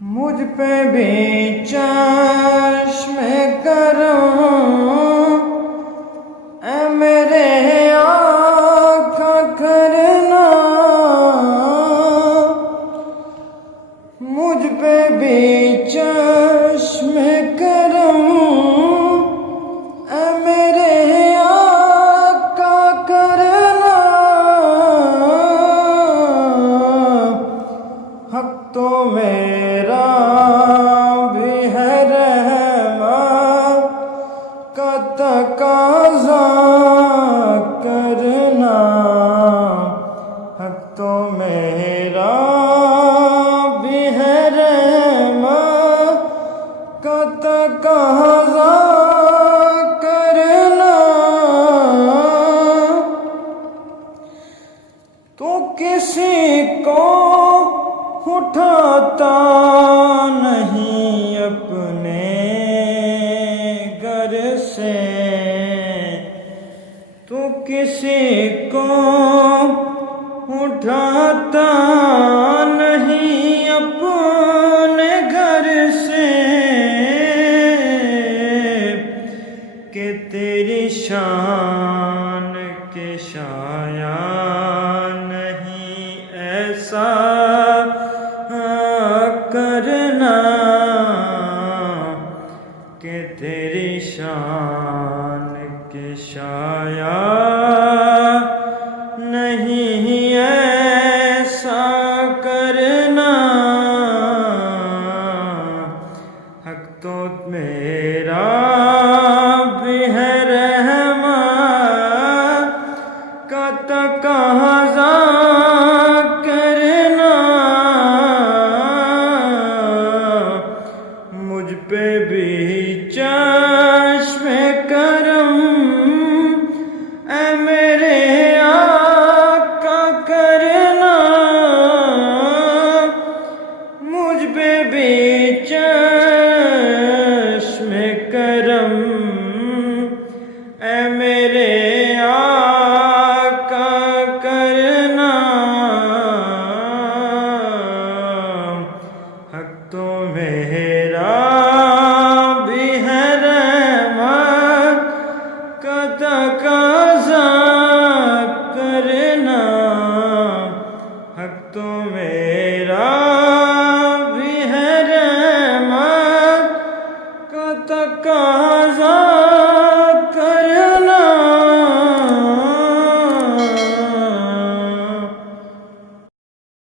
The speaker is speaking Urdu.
مجھ پہ بھی چشم کرم اے میرے آقا کرنا، مجھ پہ بھی چشم کرم اے میرے آقا کرنا، حق تو میرا بھی ہے رحمت کا تقاضا کرنا، حق تو میرا بھی ہے رحمت کا تقاضا کرنا، تو کسی کو اٹھاتا نہیں اپنے گھر سے، تو کسی کو اٹھاتا نہیں اپنے گھر سے، کہ تیری شان کے شایان نہیں ایسا کرنا، کہ تیری شان کے شایان نہیں ایسا کرنا، حق تو میرا بھی ہے رحمت کا تقاضا کرنا، مجھ پہ بھی چشم کرم اے میرے آقا کرنا، مجھ پہ بھی چشم کرم اے میرے آقا کرنا، حق تو میرا بھی ہے رحمت کا تقاضا کرنا، حق تو میرا